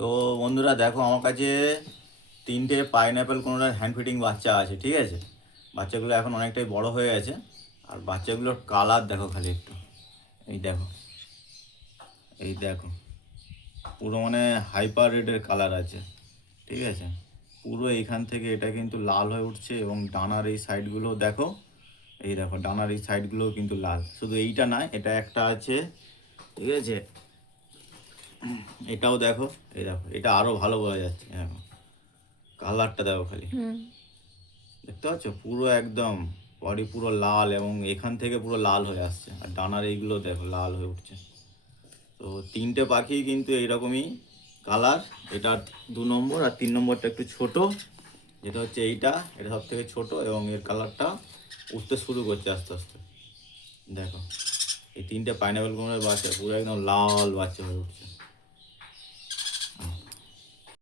তো বন্ধুরা দেখো আমার কাছে তিনটে পাইনঅ্যাপেল কোনোটার হ্যান্ড ফিটিং বাচ্চা আছে, ঠিক আছে। বাচ্চাগুলো এখন অনেকটাই বড় হয়ে গেছে। আর বাচ্চাগুলোর কালার দেখো খালি একটু, এই দেখো, এই দেখো, পুরো মানে হাইপার রেডের কালার আছে, ঠিক আছে। পুরো এইখান থেকে এটা কিন্তু লাল হয়ে উঠছে এবং ডানার এই সাইডগুলো দেখো, এই দেখো ডানার এই সাইডগুলোও কিন্তু লাল। শুধু এইটা নয়, এটা একটা আছে, ঠিক আছে। এটাও দেখো, এই দেখো, এটা আরও ভালো বোঝা যাচ্ছে। দেখো কালারটা দেখো খালি, হুম। দেখতে পাচ্ছ পুরো একদম বডি পুরো লাল এবং এখান থেকে পুরো লাল হয়ে আসছে। আর ডানার এইগুলো দেখো লাল হয়ে উঠছে। তো তিনটে পাখি কিন্তু এইরকমই কালার। এটা 2 নম্বর, আর 3 নম্বরটা একটু ছোট, যেটা হচ্ছে এইটা, এটা সব থেকে ছোটো এবং এর কালারটা উঠতে শুরু করছে আস্তে আস্তে। দেখো এই তিনটে পাইনাপেল কোনের বাচ্চা পুরো একদম লাল বাচ্চা হয়ে উঠছে।